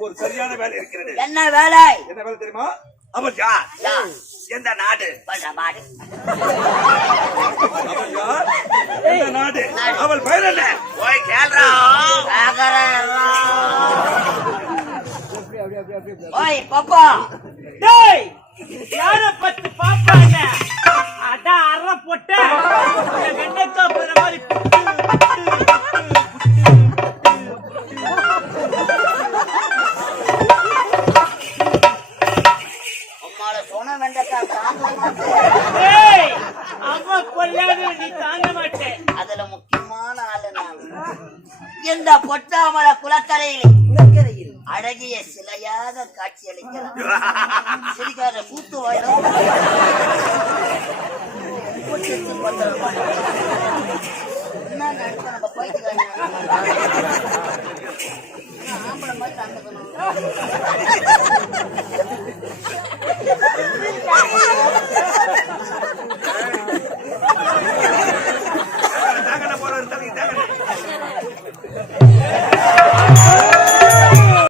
உனக்கு ஒரு சரியான வேலை இருக்கிறது. என்ன வேலை? என்ன வேலை தெரியுமா? அவள் யார்? எந்த நாடு? அவள் யார்? எந்த நாடு? அவள் பெயர் என்ன? போய் கேள்றா. ஓய் பாப்பா, டேய் யார பத்தி பாப்பாங்க? அட அற போட்ட வெண்ணக்கா போற மாதிரி அம்மால சொன்ன வெண்டக்கா டேய் அம்மா கொல்லாது நீ தாங்க மாட்டே. அதுல முக்கியமான ஆளு நான். இந்த பொட்டாமல குளக்கரையில் அழகிய சிலையாக காட்சி அளிக்கிறார். சிரிக்காத கூத்து வாயிலும் என்ன நடத்த நம்ம போயிட்டு ஆம்பளை மாதிரி நடந்துக்கணும்.